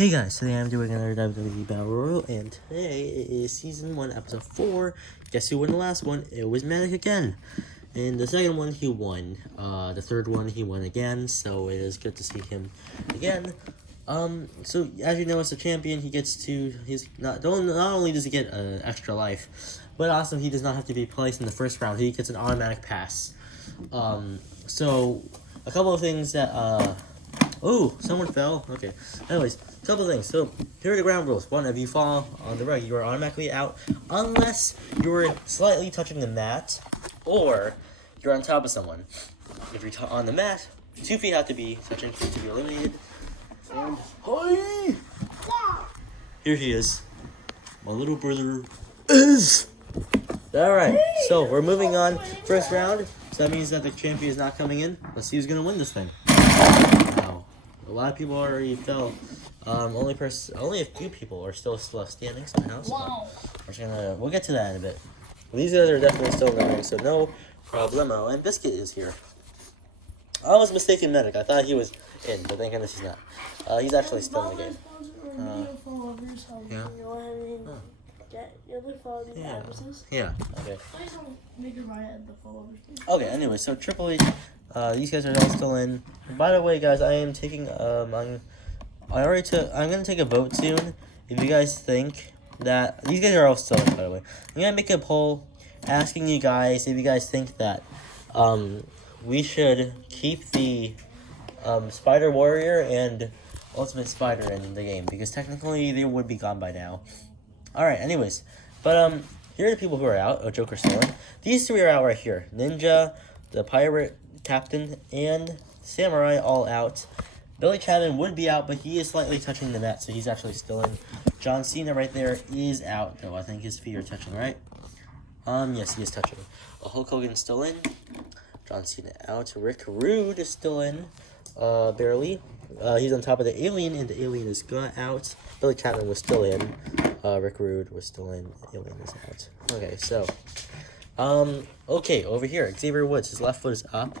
Hey guys, today I'm doing another WWE Battle Royal, and today it is Season 1, Episode 4. Guess who won the last one? It was Manic again. In the second one, he won. The third one, he won again, so it is good to see him again. So as you know, as a champion, he's not only does he get an extra life, but also he does not have to be placed in the first round. He gets an automatic pass. So a couple of things that, oh, someone fell. Okay. Anyways, a couple of things. So, here are the ground rules. One, if you fall on the rug, you are automatically out unless you're slightly touching the mat or you're on top of someone. If you're on the mat, 2 feet have to be touching for you to be eliminated. And, hi! Here he is. My little brother is... Alright, so we're moving on. First round. So that means that the champion is not coming in. Let's see who's going to win this thing. Wow. A lot of people already fell. Only a few people are still left standing somehow. So we'll get to that in a bit. These guys are definitely still going, so no problemo. And Biscuit is here. I was mistaken Medic. I thought he was in, but thank goodness he's not. He's actually still in the game. Yeah. Yeah. Okay. Okay. Anyway, so Triple H. These guys are all still in. And by the way, guys, I am taking I'm gonna take a vote soon. If you guys think that these guys are all still in, by the way, I'm gonna make a poll asking you guys if you guys think that we should keep the Spider Warrior and Ultimate Spider in the game, because technically they would be gone by now. Alright, anyways. But here are the people who are out. Oh, Joker's still in. These 3 are out right here. Ninja, the Pirate Captain, and Samurai all out. Billy Chapman would be out, but he is slightly touching the mat, so he's actually still in. John Cena right there is out, though. I think his feet are touching, right? Yes, he is touching. Hulk Hogan's still in. John Cena out. Rick Rude is still in. Barely. He's on top of the Alien, and the Alien is out. Billy Chapman was still in. Rick Rude was still in. Alien is out. Okay, so... okay, over here, Xavier Woods, his left foot is up.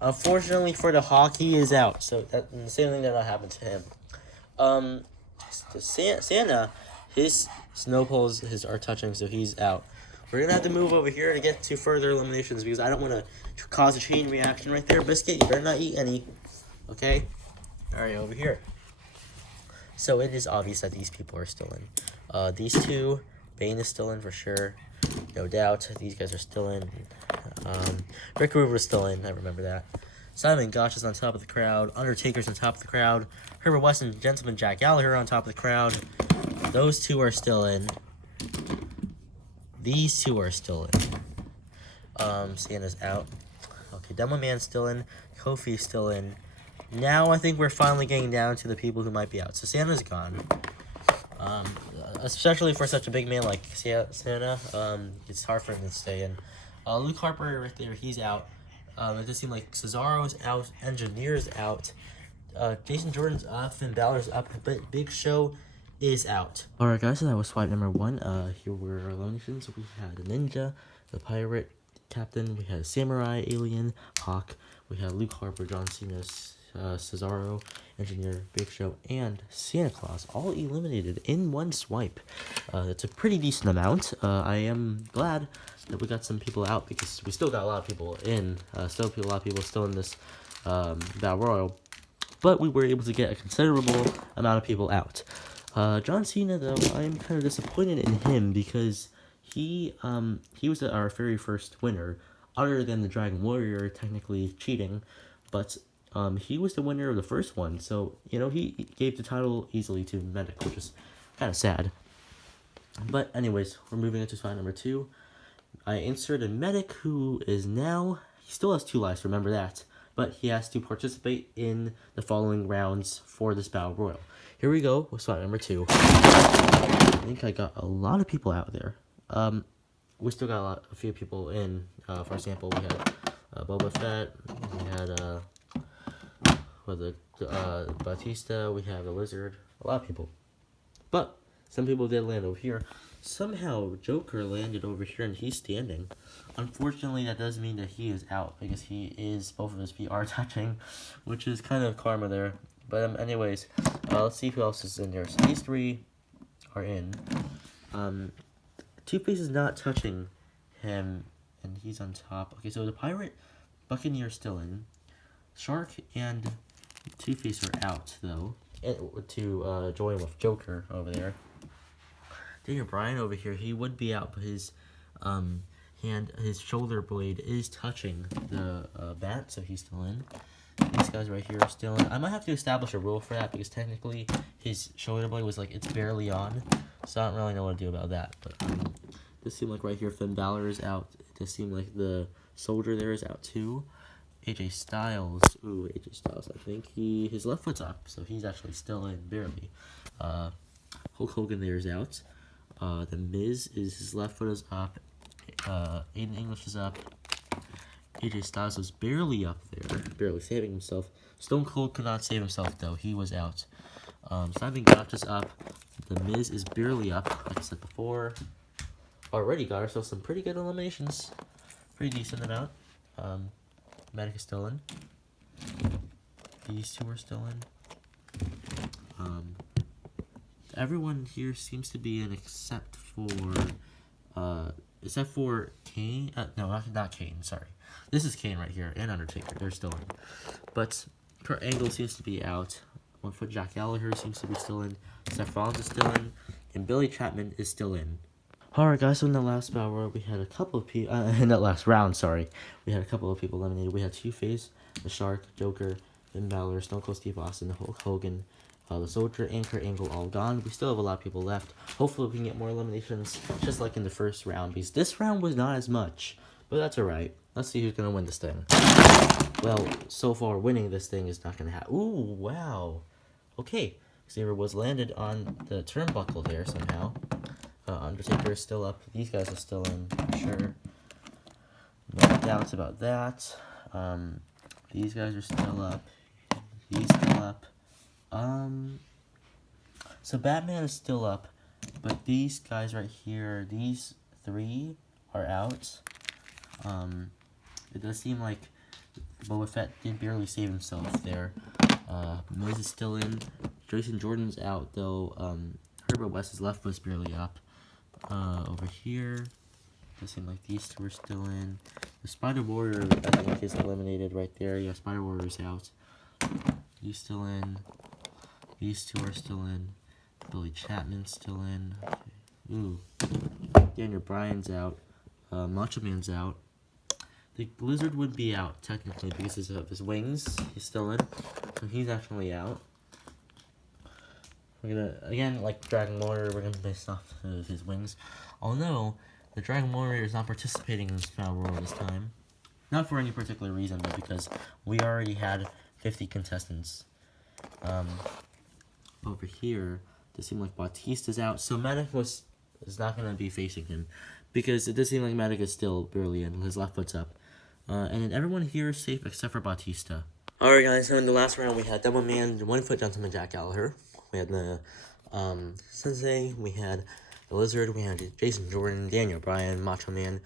Unfortunately for the Hawk, he is out, so the same thing did not happen to him. Santa, his snow poles are touching, so he's out. We're gonna have to move over here to get to further eliminations, because I don't want to cause a chain reaction right there. Biscuit, you better not eat any, okay? Alright, over here. So it is obvious that these people are still in. These two, Bane is still in for sure. No doubt, these guys are still in. Rick Rude was still in, I remember that. Simon Gotch is on top of the crowd. Undertaker's on top of the crowd. Herbert Weston, Gentleman Jack Gallagher on top of the crowd. Those 2 are still in. These 2 are still in. Santa's out. Okay, Demo Man's still in. Kofi's still in. Now I think we're finally getting down to the people who might be out. So Santa's gone. Especially for such a big man like Santa, it's hard for him to stay in. Luke Harper right there, he's out. It does seem like Cesaro's out, Engineer's out, Jason Jordan's up, Finn Balor's up, but Big Show is out. Alright guys, so that was swipe number 1. Here were our eliminations. We had the Ninja, the Pirate Captain, we had Samurai, Alien, Hawk, we had Luke Harper, John Cena, Cesaro, Engineer, Big Show, and Santa Claus all eliminated in 1 swipe. That's a pretty decent amount. I am glad that we got some people out, because we still got a lot of people in. A lot of people still in this Battle Royal, but we were able to get a considerable amount of people out. John Cena, though, I am kind of disappointed in him, because he was our very first winner, other than the Dragon Warrior technically cheating, but he was the winner of the first one, so, you know, he gave the title easily to Medic, which is kind of sad. But anyways, we're moving into fight number 2. I inserted Medic, who is now, he still has 2 lives, remember that, but he has to participate in the following rounds for this Battle Royal. Here we go with fight number 2. I think I got a lot of people out there. We still got a few people in. For example, we had Boba Fett, we had Batista, we have the Lizard, a lot of people. But some people did land over here. Somehow Joker landed over here and he's standing. Unfortunately, that does mean that he is out, because both of his feet are touching, which is kind of karma there. But anyways, Let's see who else is in there. So these three are in. Two-Face is not touching him, and he's on top. Okay, so the Pirate, Buccaneer is still in. Shark and Two-Face are out, though. And to join with Joker over there. Daniel Bryan over here, he would be out, but his his shoulder blade is touching the bat, so he's still in. These guys right here are still in. I might have to establish a rule for that because technically his shoulder blade was like, it's barely on, so I don't really know what to do about that. But this seemed like right here, Finn Balor is out. It does seem like the soldier there is out too. AJ Styles, AJ Styles, I think his left foot's up, so he's actually still in, barely. Hulk Hogan there is out. The Miz his left foot is up. Aiden English is up. AJ Styles was barely up there, barely saving himself. Stone Cold could not save himself though, he was out. Simon Gotch is up. The Miz is barely up, like I said before. Already got ourselves some pretty good eliminations. Pretty decent amount. Medic is still in. These two are still in. Everyone here seems to be in except for Kane. No, not Kane, sorry. This is Kane right here, and Undertaker. They're still in. But Kurt Angle seems to be out. 1 Foot Jack Gallagher seems to be still in. Seth Rollins is still in. And Billy Chapman is still in. Alright guys, so in the last battle royal, we had a couple of people, in that last round, sorry, we had a couple of people eliminated. We had Two-Face, the Shark, Joker, Finn Balor, Stone Cold Steve Austin, Hulk Hogan, the Soldier, and Kurt Angle all gone. We still have a lot of people left. Hopefully we can get more eliminations, just like in the first round, because this round was not as much, but that's alright. Let's see who's going to win this thing. Well, so far, winning this thing is not going to happen. Ooh, wow. Okay, Xavier Woods landed on the turnbuckle there somehow. Undertaker is still up. These guys are still in, for sure. No doubts about that. These guys are still up. He's still up. So Batman is still up, but these guys right here, these three are out. It does seem like Boba Fett did barely save himself there. Miz is still in. Jason Jordan's out, though. Herbert West's left was barely up. Over here, it seems like these two are still in. The Spider Warrior, I think, is eliminated right there. Yeah, Spider Warrior's out. He's still in. These two are still in. Billy Chapman's still in. Okay. Ooh. Daniel Bryan's out. Macho Man's out. The Lizard would be out, technically, because of his wings. He's still in. So he's actually out. We're gonna, again, like Dragon Warrior, we're gonna miss off of his wings. Although, the Dragon Warrior is not participating in this Battle Royal this time. Not for any particular reason, but because we already had 50 contestants. Over here, it seems like Batista's out, so Medic is not gonna be facing him. Because it does seem like Medic is still barely in, his left foot's up. And then everyone here is safe except for Batista. Alright guys, so in the last round we had Double Man, 1 Foot Gentleman Jack Gallagher. We had the Sensei, we had the Lizard, we had Jason Jordan, Daniel Bryan, Macho Man,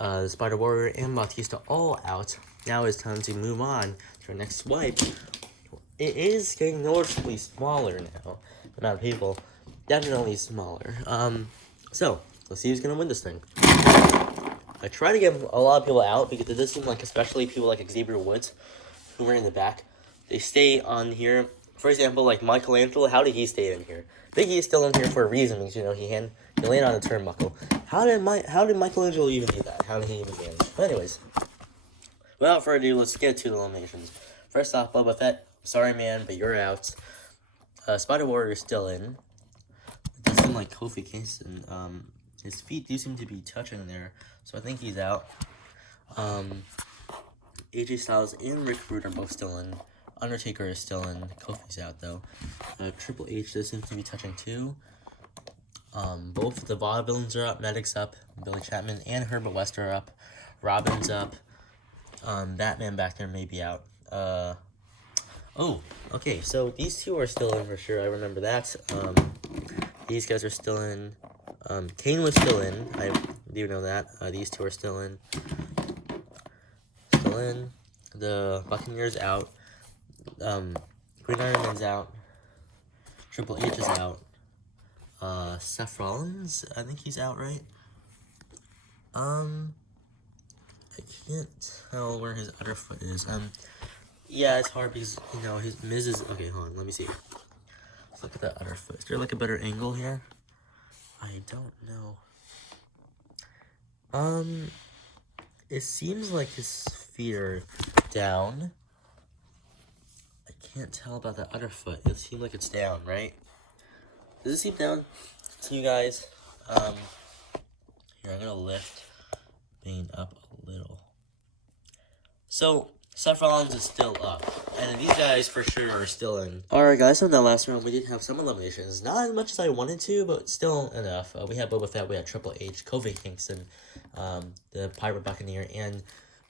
the Spider Warrior, and Batista all out. Now it's time to move on to our next swipe. It is getting noticeably smaller now, the amount of people. Definitely smaller. So, let's see who's going to win this thing. I try to get a lot of people out because it does seem like, especially people like Xavier Woods, who are in the back, they stay on here. For example, like Michelangelo, how did he stay in here? Big E is still in here for a reason because, you know, he landed on a turnbuckle. How did Michelangelo even do that? How did he even manage? But anyways, without further ado, let's get to the eliminations. First off, Boba Fett, sorry man, but you're out. Spider Warrior is still in. It does seem like Kofi Kingston, his feet do seem to be touching there, so I think he's out. AJ Styles and Rick Rude are both still in. Undertaker is still in. Kofi's out, though. Triple H does seem to be touching, too. Both the Vaudevillains are up. Medic's up. Billy Chapman and Herbert West are up. Robin's up. Batman back there may be out. Oh, okay, so these two are still in for sure. I remember that. These guys are still in. Kane was still in. I do know that. These two are still in. Still in. The Buccaneers out. Green Iron Man's out. Triple H is out. Seth Rollins, I think he's out, right? I can't tell where his other foot is. Yeah, it's hard because, you know, his Miz is... Okay, hold on, let me see. Let's look at that other foot. Is there, like, a better angle here? I don't know. It seems like his feet are down. I can't tell about that other foot. It seems like it's down, right? Does it seem down to you guys? Here, I'm gonna lift Bane up a little. So, Seth Rollins is still up. And these guys for sure are still in. Alright guys, so in that last round we did have some eliminations. Not as much as I wanted to, but still enough. We had Boba Fett, we had Triple H, Kofi Kingston, the Pirate Buccaneer, and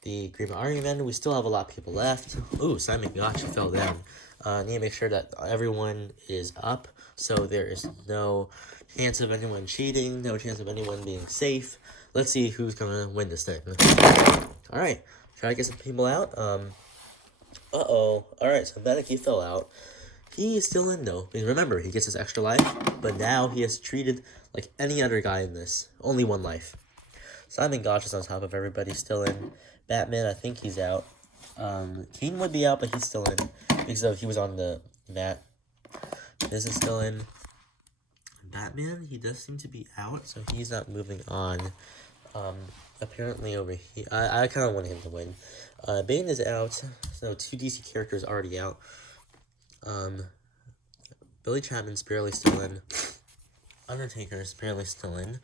the Green Iron Man. We still have a lot of people left. Ooh, Simon Gotch fell down. Need to make sure that everyone is up, so there is no chance of anyone cheating, no chance of anyone being safe. Let's see who's gonna win this thing. Alright, try to get some people out. Alright, so Beneki fell out. He is still in though, because remember, he gets his extra life, but now he is treated like any other guy in this. Only one life. Simon Gotch is on top of everybody, still in. Batman, I think he's out. Kane would be out, but he's still in, because he was on the mat. This is still in. Batman, he does seem to be out, so he's not moving on. Apparently over here, I kind of want him to win. Bane is out, so 2 DC characters already out. Billy Chapman's barely still in. Undertaker is barely still in.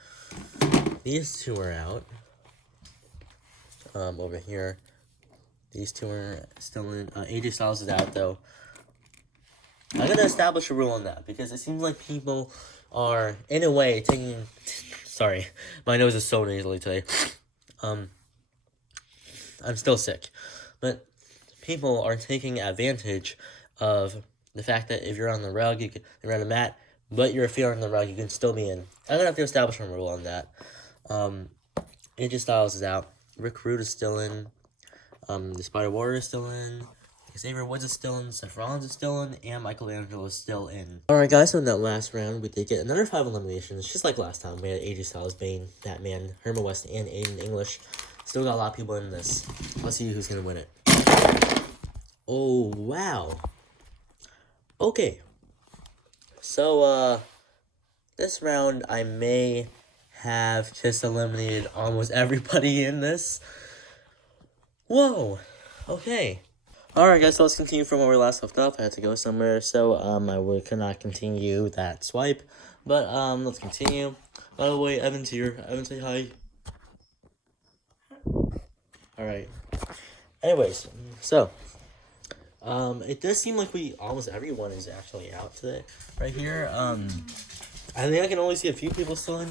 These two are out. Over here, these two are still in. AJ Styles is out though. I'm gonna establish a rule on that because it seems like people are, in a way, taking. Sorry, my nose is so nasally today. I'm still sick, but people are taking advantage of the fact that if you're on the rug, you're on the mat, but you're feeling the rug, you can still be in. I'm gonna have to establish a rule on that. AJ Styles is out. Rick Rude is still in. The Spider Warrior is still in. Xavier Woods is still in. Seth Rollins is still in. And Michelangelo is still in. Alright guys, so in that last round, we did get another 5 eliminations. Just like last time, we had AJ Styles, Bane, Batman, Herman West, and Aiden English. Still got a lot of people in this. Let's see who's going to win it. Oh, wow. Okay. So, this round, I may have just eliminated almost everybody in this. Whoa. Okay. Alright guys, so let's continue from where we last left off. I had to go somewhere, so I cannot continue that swipe. But let's continue. By the way, Evan's here. Evan, say hi. Alright. Anyways, so it does seem like almost everyone is actually out today. Right here. I think I can only see a few people still in.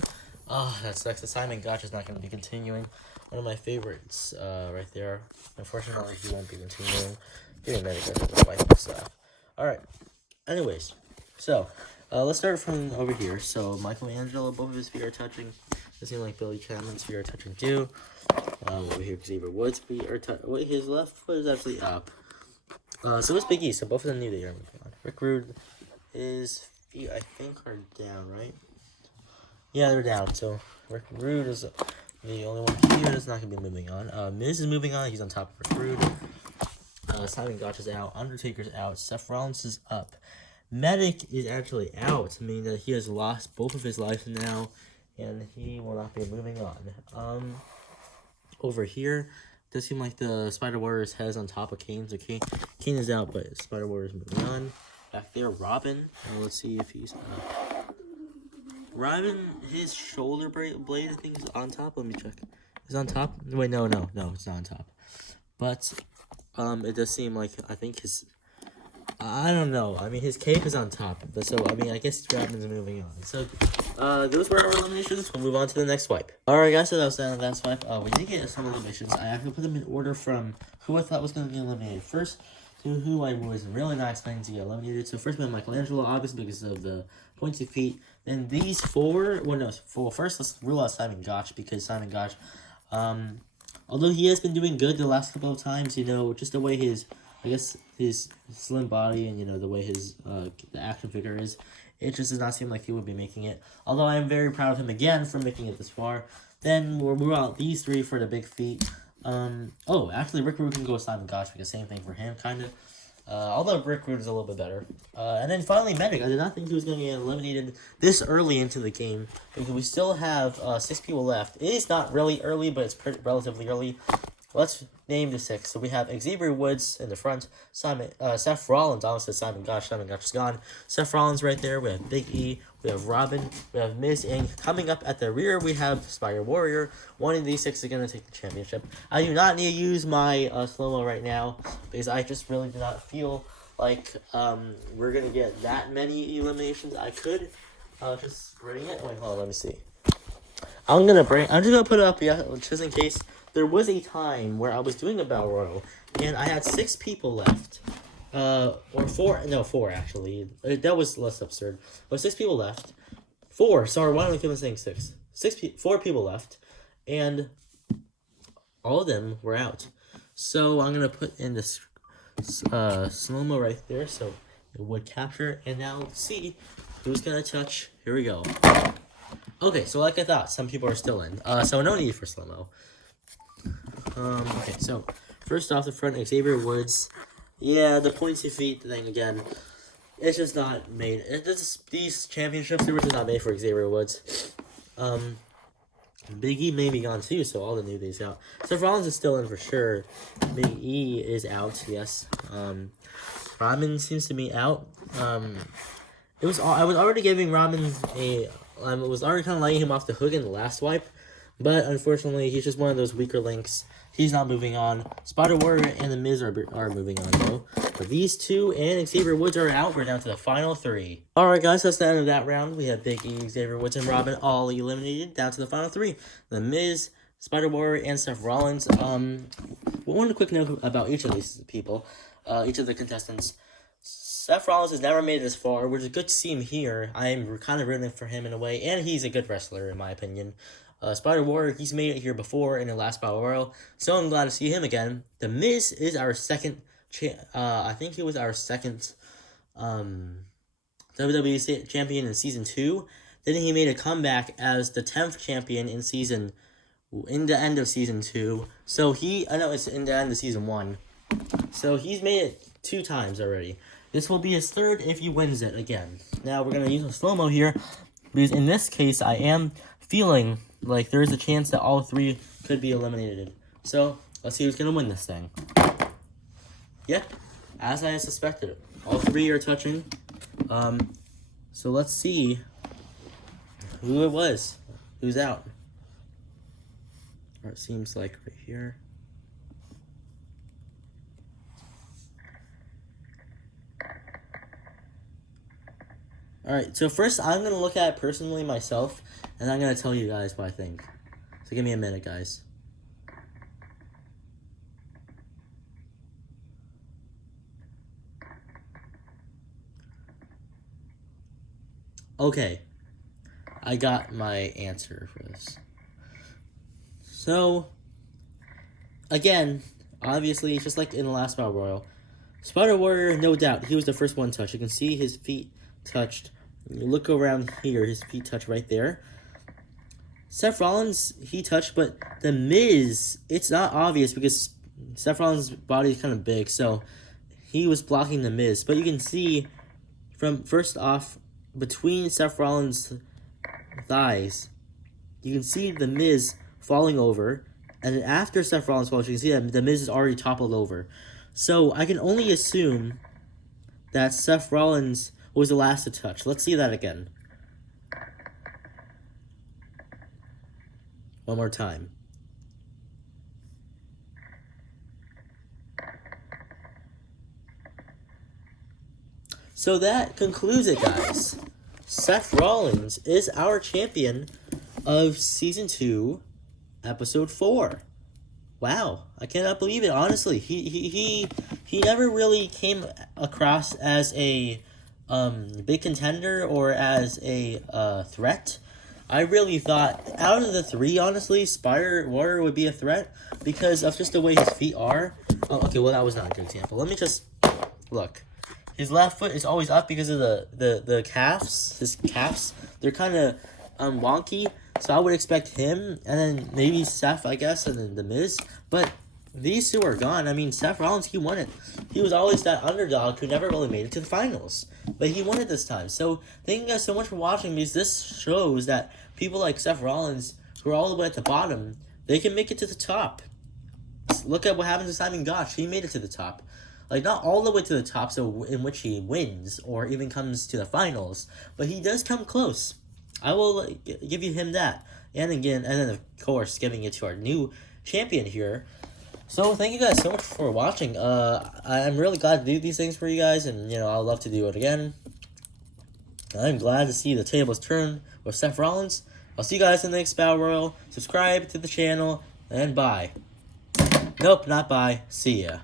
That sucks. The Simon Gotch is not going to be continuing. One of my favorites, right there. Unfortunately, he won't be continuing. Give me a minute, guys. Wipe this off. Alright. Anyways, so, let's start from over here. So, Michelangelo, both of his feet are touching. It seems like Billy Chapman's feet are touching too. Over here, Xavier Woods' feet are wait, his left foot is actually up. So it's Big E, so both of them knew they are moving on. Rick Rude, his feet, I think, are down, right? Yeah, they're down. So, Rick Rude is the only one here that's not going to be moving on. Miz is moving on. He's on top of Rick Rude. Simon Gotch is out. Undertaker's out. Seth Rollins is up. Medic is actually out, meaning that he has lost both of his lives now, and he will not be moving on. Over here, it does seem like the Spider Warrior's head is on top of Kane. So Kane is out, but Spider Warrior's moving on. Back there, Robin. Let's see if he's Robin, his shoulder blade, I think, is on top. Let me check. Is it on top? Wait, no, it's not on top. But, it does seem like, I think I don't know. I mean, his cape is on top. But so, I mean, I guess Robin's moving on. So, those were our eliminations. We'll move on to the next swipe. Alright, guys, so that was the end of that swipe. We did get some eliminations. I actually put them in order from who I thought was going to be eliminated first to who I was really not expecting to get eliminated. So, first we had Michelangelo, obviously, because of the pointy feet. Then these four, first let's rule out Simon Gotch, because Simon Gotch, although he has been doing good the last couple of times, you know, just the way his I guess his slim body and, you know, the way his the action figure is, it just does not seem like he would be making it. Although I am very proud of him again for making it this far. Then we'll move out these three for the big feat. Oh, actually, Rick Rude can go with Simon Gotch because same thing for him, kind of. Although Rick Rude is a little bit better. And then finally, Medic. I did not think he was going to get eliminated this early into the game because we still have 6 people left. It is not really early, but it's relatively early. Let's name the 6. So we have Xavier Woods in the front, Seth Rollins, honestly Simon Gotch is gone. Seth Rollins right there, we have Big E, we have Robin, we have Miz, and coming up at the rear we have Spider Warrior. One of these 6 is going to take the championship. I do not need to use my slow-mo right now, because I just really do not feel like we're going to get that many eliminations. I could just bring it. Wait, hold on, let me see. I'm just gonna put it up, yeah, just in case. There was a time where I was doing a Battle Royal, and I had 6 people left. Or 4, no, 4 actually. That was less absurd. But 6 people left. 4, sorry, why do I keep on saying 6? 4 people left, and all of them were out. So I'm gonna put in this slow-mo right there, so it would capture, and now let's see who's gonna touch. Here we go. Okay, so like I thought, some people are still in. So no need for slow-mo. Okay, so first off the front, Xavier Woods. Yeah, the points defeat thing again. It's just not made. These championships, they were just not made for Xavier Woods. Big E may be gone too, so all the newbies out. Seth Rollins is still in for sure. Big E is out, yes. Robin seems to be out. I was already giving Robin I was already kind of letting him off the hook in the last wipe, but unfortunately, he's just one of those weaker links. He's not moving on. Spider Warrior and The Miz are moving on, though. But these 2 and Xavier Woods are out. We're down to the final 3. Alright, guys, that's the end of that round. We have Big E, Xavier Woods, and Robin all eliminated. Down to the final 3. The Miz, Spider Warrior, and Seth Rollins. One quick note about each of these people. Each of the contestants. Seth Rollins has never made it this far, which is good to see him here. I'm kind of rooting for him in a way, and he's a good wrestler, in my opinion. Spider Warrior, he's made it here before in the last Battle Royal, so I'm glad to see him again. The Miz is our second, I think he was our second WWE champion in Season 2. Then he made a comeback as the 10th champion in the end of Season 2. So I know it's in the end of Season 1. So he's made it 2 times already. This will be his 3rd if he wins it again. Now we're going to use a slow-mo here, because in this case I am feeling like there is a chance that all 3 could be eliminated. So, let's see who's going to win this thing. Yep, as I suspected, all 3 are touching. So let's see who it was. Who's out? Or it seems like right here. Alright, so first I'm going to look at it personally myself, and I'm going to tell you guys what I think. So give me a minute, guys. Okay, I got my answer for this. So, again, obviously, it's just like in the last Battle Royal. Spider Warrior, no doubt, he was the first one touched. You can see his feet touched. You look around here, his feet touch right there. Seth Rollins, he touched, but The Miz, it's not obvious because Seth Rollins' body is kind of big, so he was blocking The Miz. But you can see from first off, between Seth Rollins' thighs, you can see The Miz falling over, and then after Seth Rollins falls, you can see that The Miz is already toppled over. So I can only assume that Seth Rollins was the last to touch. Let's see that again. One more time. So that concludes it, guys. Seth Rollins is our champion of Season 2, Episode 4. Wow, I cannot believe it, honestly. He never really came across as a big contender or as a threat. I really thought out of the three, honestly, Spider Warrior would be a threat because of just the way his feet are. Oh, okay, well that was not a good example. Let me just look. His left foot is always up because of the calves. His calves, they're kind of wonky. So I would expect him, and then maybe Seth, I guess, and then The Miz. But these two are gone. I mean, Seth Rollins, he won it. He was always that underdog who never really made it to the finals. But he won it this time. So thank you guys so much for watching, because this shows that people like Seth Rollins, who are all the way at the bottom, they can make it to the top. Look at what happened to Simon Gotch. He made it to the top. Like, not all the way to the top, so in which he wins, or even comes to the finals. But he does come close. I will give you him that. And again, and then of course, giving it to our new champion here. So thank you guys so much for watching. I'm really glad to do these things for you guys, and I'd love to do it again. I'm glad to see the tables turn with Seth Rollins. I'll see you guys in the next Battle Royal. Subscribe to the channel, and bye. Nope, not bye. See ya.